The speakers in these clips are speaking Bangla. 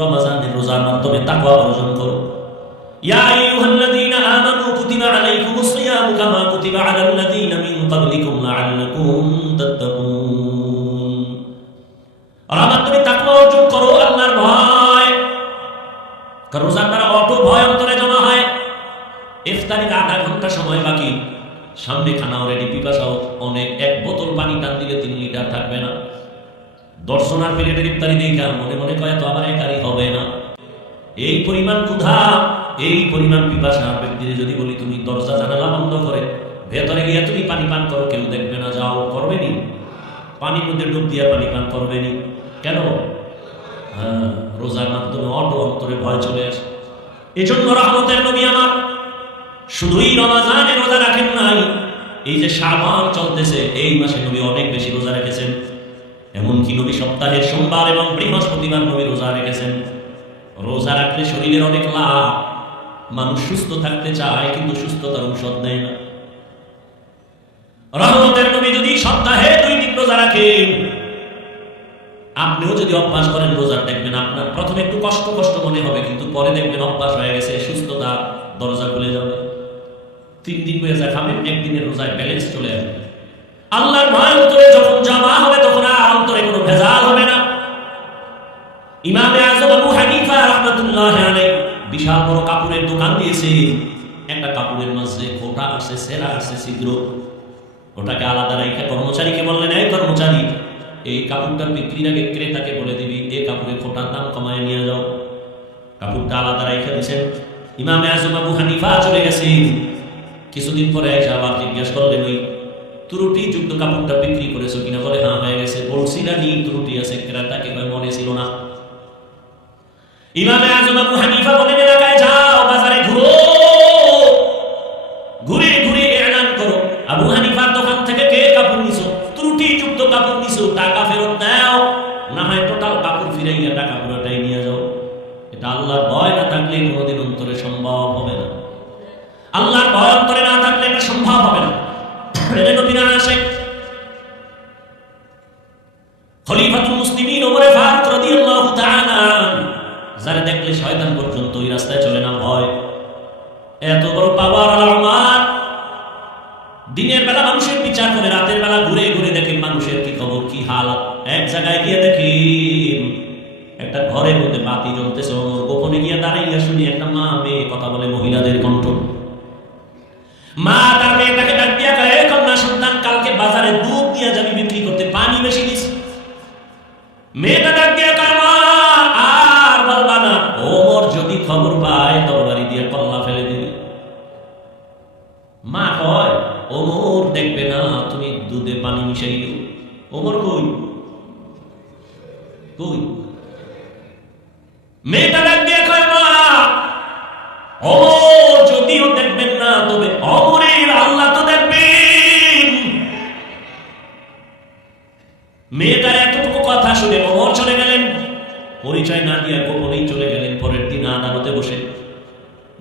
রমজানের রোজার মাধ্যমে তাকওয়া অর্জন করো। ইয়া আইয়ুহাল্লাযীনা আমানু কুতিবা আলাইকুমুস সিয়ামু কামা কুতিবা আলাল্লাযীনা মিন ক্বাবলিকুম লাআল্লাকুম তাত্তাকুন। আর মাধ্যমে তাকওয়া অর্জন করো, আল্লাহর ভয়। কারণ রোজার দ্বারা অটো ভয় অন্তরে জমা হয়। ইফতারির আধা ঘন্টা সময় বাকি, সামনে খানা অলরেডি, পিপাসাও অনেক, এক বোতল পানি টান দিলে 3 লিটার থাকবে না। দর্শনার প্লেটের ইফতারি দেখা মনে মনে কয় তো আমার একারই হবে না। এই পরিমাণ ক্ষুধা, এই পরিমাণ পিপাসা ব্যক্তির যদি বলি তুমি দরজা জানালা বন্ধ করে ভেতরে গিয়ে তুমি পানি পান করো, কেউ দেখবে না, যাও, করবে নি? পানির মধ্যে ডুব দিয়া পানি পান করবে নি? কেন? হ্যাঁ, রোজার মাধ্যমে অটো অন্তরে ভয় চলে আসে। এজন্য রহমতের নবী আমার শুধুই রমজানে রোজা রাখেন নাই, এই যে শাবান চলতেছে এই মাসে নবী অনেক বেশি রোজা রেখেছেন। এমনকি নবী সপ্তাহের সোমবার এবং বৃহস্পতিবার নবী রোজা রেখেছেন। রোজা রাখলে শরীরের অনেক লাভ। মানুষ সুস্থ থাকতে চায় কিন্তু সুস্থতার ঔষধ নেয় না। রহমতের নবী যদি সপ্তাহে 2 দিন রোজা রাখেন, আপনিও যদি অভ্যাস করেন রোজা, দেখবেন আপনার প্রথমে একটু কষ্ট কষ্ট মনে হবে, কিন্তু পরে দেখবেন অভ্যাস হয়ে গেছে, সুস্থতা দরজা খুলে যাবে। 3 দিন রোজা খাবেন, 1 দিনের রোজায় ব্যালেন্স চলে আসবে। আল্লাহর ভয় অন্তরে যখন জমা হবে তখন আর অন্তরে কোনো ভেজাল হবে না। ইমামে আযম আবু হানিফা রাহমাতুল্লাহি আলাইহি বিশাল বড় কাপড়ের দোকান দিয়েছে। একটা কাপড়ের মাঝে খোঁটা আছে, সেরা আছে, ছিদ্র। ওটাকে আলাদা রাখা কর্মচারীকে বললেন, এই কর্মচারী, এই কাপড়টা বিক্রির আগে ক্রেতাকে বলে দিবি এই কাপড়ের খোঁটার দাম কমায় নিয়ে যাও। কাপড়টা আলাদা রাখা দিয়েছেন। ইমামে আযম আবু হানিফা চলে গেছেন। কিছুদিন পরে এসে আবার জিজ্ঞেস করলেন, ওই ত্রুটি যুক্ত কাপড়টা বিক্রি করেছো কিনা? বলে হ্যাঁ, হয়ে গেছে। বলছিলা নি ত্রুটি আছে? ক্রেতাকে মনে ছিল না। ইমামে আযম আবু হানিফা বলেন, এলাকায় যাও, বাজারে ঘুরো, ঘুরে ঘুরে এলান করো আবু হানিফার দোকান থেকে কে কাপড় নিছো, ত্রুটি যুক্ত কাপড় নিছো, টাকা ফেরত দাও, না হয় টোটাল কাপড় ফিরাইয়া টাকা পুরোটাই নিয়ে যাও। এটা আল্লাহর ভয় না থাকলে কোনোদিন অন্তরে সম্ভব হবে না। আল্লাহর ভয় অন্তরে না থাকলে এটা সম্ভব হবে না। নবীর আশিক খলিফাতুল মুসলিমিন ওমর ফারুক রাদিয়াল্লাহু তাআলা, যারা দেখলে শয়তান পর্যন্ত ওই রাস্তায় চলে না ভয়। এত বড় পাওয়ার আলামাত। দিনের বেলা মানুষের বিচার করে, রাতের বেলা ঘুরে ঘুরে দেখেন মানুষের কি খবর, কি হালত। এক জায়গায় গিয়ে দেখেন একটা ঘরের মধ্যে বাতি জ্বলতেছে, ওমর গোপনে গিয়ে দাঁড়াইয়া শুনি একটা মা মেয়ে কথা বলে, মহিলাদের কণ্ঠ। মা তার মেয়েটাকে ডাক দিয়া কয়, এ কন্যা সন্তান, কালকে বাজারে দুধ দিয়ে যাবি বিক্রি করতে, পানি বেশি দিস। মেয়েটা ডাক দিয়া কয়, মা আর বলবা না, ওমর যদি খবর পায় তরবারি দিয়ে কল্লা ফেলে দিবে। মা কয়, ওমর দেখবে না তুমি দুধে পানি মিশাই দিও। ওমর কই কই? মেয়েটা ডাক দিয়া কয়, মা ওমর যদিও দেখবেন না, তবে ওমরের আল্লাহ তো দেখবেন। মেয়েটার এতটুকু কথা শুনে ওমর চলে গেলেন, পরিচয় না দিয়া গোপনেই চলে গেলেন। পরের দিন আদালতে বসে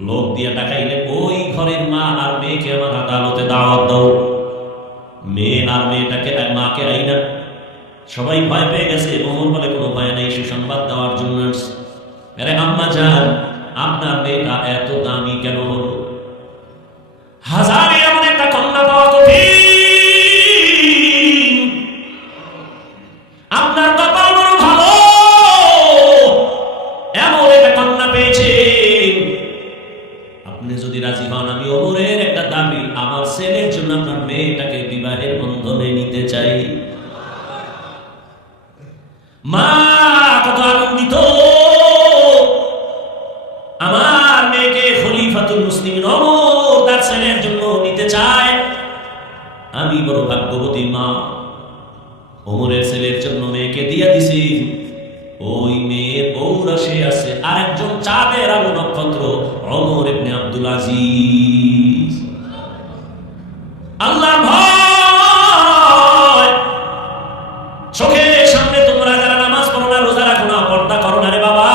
লোক দিয়া ডাকাইলেন, ওই ঘরের মা আর মেয়েকে আমার আদালতে দাওয়াত দাও। মেয়ে আর মেয়েটাকে, মাকে আইনা। সবাই ভয় পেয়ে গেছে। ওমর বলে, কোনো ভয় নেই, সুসংবাদ দেওয়ার জন্য। আরে আম্মা জান, আপনার মেয়েটা এত দামি কেন হলো? হাজারে এমন একটা কন্যা পাওয়া কঠিন। আপনার কপাল বড় ভালো, এমন একটা কন্যা পেয়েছেন। আপনি যদি রাজি হন, আমি ওমরের একটা দাবি, আমার ছেলের জন্য আপনার মেয়েটাকে বিবাহের বন্ধনে নিতে চাই। মা কত আনন্দিত, আমার মেয়েকে খলিফাতুল মুসলিমিন ওমর তার ছেলের জন্য নিতে চায়। আমি বড় ভাগ্যবতী মা, ওমরের ছেলের জন্য মেয়েকে দিয়ে দিছি। ওই মেয়ের ঔরসে আছে আরেকজন চাঁদের আলো নক্ষত্র, ওমর ইবনে আব্দুল আজিজ। আল্লাহর ভয়। চোখের সামনে তোমরা যারা নামাজ পড়ো না, রোজা রাখো না, পর্দা করো না রে বাবা,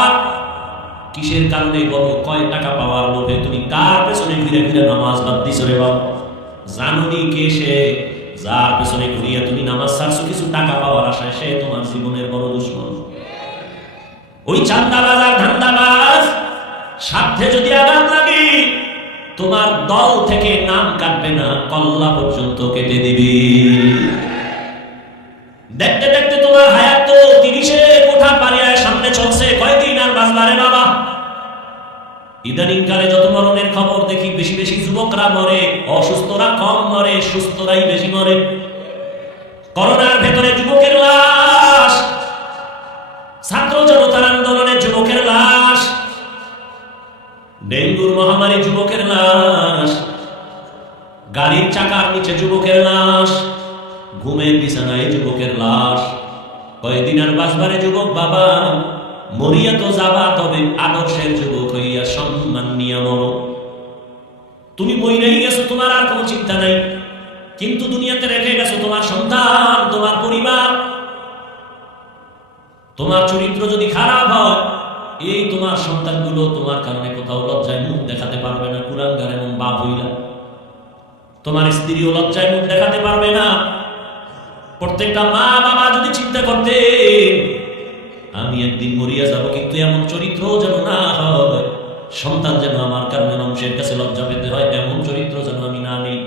কিসের কারণে বলো? কয় টাকা পাওয়ার লোভে তুমি কার পেছনে ঘুরে ঘুরে নামাজ বাদ দিছো রে বাবা? জানুনি কে সে? যার পেছনে ঘুরিয়ে তুমি নামাজ ছাড়ছো কিছু টাকা পাওয়ার আশায়, সে তোমার জীবনের বড় দুশমন। ওই চান্দাবাজ আর ধান্দাবাজ সাথে যদি আঘাত লাগে তোমার দল থেকে নাম কাটবে না, কল্লা পর্যন্ত কেটে দিবি। দেখতে দেখতে তোমার হায়াত তো 30-এ কোঠা পারিয়ায় সামনে চলছে, কয়দিন আর বাঁচবারে বাবা। ইদানিং কালে যত মরণের খবর দেখি, বেশি বেশি যুবকরা মরে, অসুস্থরা কম মরে, সুস্থরাই বেশি মরে। করোনার ভেতরে যুবকের লাশ, ছাত্র জনতার আন্দোলনের যুবকের লাশ, ডেঙ্গুর মহামারী যুবকের লাশ, গাড়ির চাকার নিচে যুবকের লাশ, ঘুমের বিছানায় যুবকের লাশ। কয়দিন আর বাঁচবারে যুবক বাবা, মরিয়া তো যাবা, তবে আদর্শের যুবক হইয়া সম্মান নিয়া মরো। তুমি মইরাই গেছো, তোমার আর কোনো চিন্তা নাই, কিন্তু দুনিয়াতে রেখে গেছো তোমার সন্তান, তোমার পরিবার। তোমার চরিত্র যদি খারাপ হয়, এই তোমার সন্তানগুলো তোমার কারণে কোথাও লজ্জায় মুখ দেখাতে পারবে না, কুলাঙ্গার এবং বাপ হইলা। তোমার স্ত্রীও লজ্জায় মুখ দেখাতে পারবে না। প্রত্যেকটা মা বাবা যদি চিন্তা করতে, আমি একদিন মরিয়া যাব, কিন্তু এমন চরিত্র যেন না হয়, সন্তান যেন আমার কারণে মানুষের কাছে লজ্জা পেতে হয়, এমন চরিত্র যেন আমি না নেই।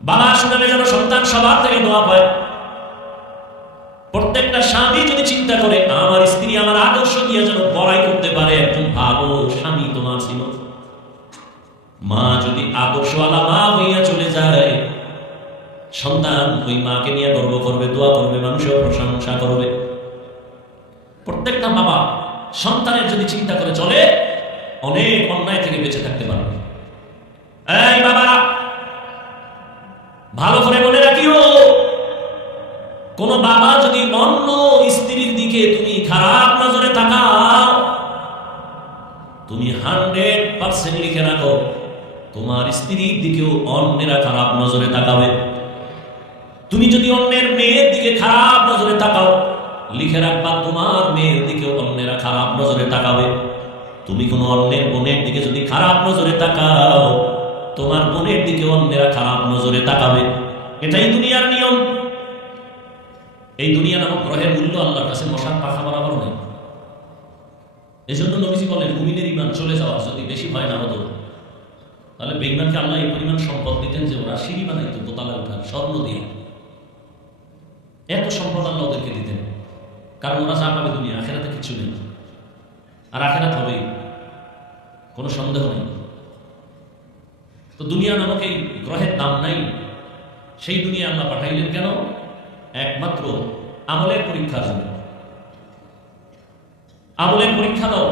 বাবার শুনালে যেন সন্তান সবার থেকে দোয়া পায়। প্রত্যেকটা স্বামী যদি চিন্তা করে, আমার স্ত্রী আমার আদর্শ দিয়ে যেন বড়াই করতে পারে, একজন ভালো স্বামী তোমার ছিল। মা যদি আদর্শওয়ালা মা হইয়া চলে যায়, সন্তান ওই মাকে নিয়ে গর্ব করবে, দোয়া করবে, মানুষের প্রশংসা করবে। প্রত্যেকটা বাবা সন্তানের যদি চিন্তা করে চলে, অনেক অন্যায় থেকে বেঁচে থাকতে পারবে। এই বাবা, ভালো করে মনে রাখিও, কোন বাবা যদি অন্য স্ত্রীর দিকে তুমি খারাপ নজরে তাকাও, তুমি 100% লিখে রাখো, তোমার স্ত্রীর দিকেও অন্যেরা খারাপ নজরে তাকাবে। তুমি যদি অন্যের মেয়ের দিকে খারাপ নজরে তাকাও, লিখে রাখবা তোমার মেয়ের দিকেও অন্যেরা খারাপ নজরে তাকাবে। তুমি কোনো অন্যের বোনের দিকে যদি খারাপ নজরে তাকাও, তোমার বোনের দিকে অন্যেরা খারাপ নজরে তাকাবে। এটাই দুনিয়ার নিয়ম। এই দুনিয়া নামক গ্রহের মূল্য আল্লাহর কাছে মশার পাখা বরাবর নেই। এজন্য নবীজি বলেন, মুমিনের ঈমান চলে যাওয়া যদি বেশি ভয় না হতো, তাহলে বেঈমানকে আল্লাহ এই পরিমাণ সম্পদ দিতেন যে ওরা সিঁড়ি বানাইতো দোতলা উঠার, স্বর্ণ দিয়ে। এত সম্পদ আল্লাহ ওদেরকে দিতেন, কারণ ওরা যা পাবে দুনিয়া, আখেরাতে কিছু নেই, আর আখেরাত হবেই, কোনো সন্দেহ নেই। তো দুনিয়া নামক এই গ্রহের দাম নাই। সেই দুনিয়া আল্লাহ পাঠাইলেন কেন? একমাত্র আমলের পরীক্ষার জন্য। আমলের পরীক্ষা দাও।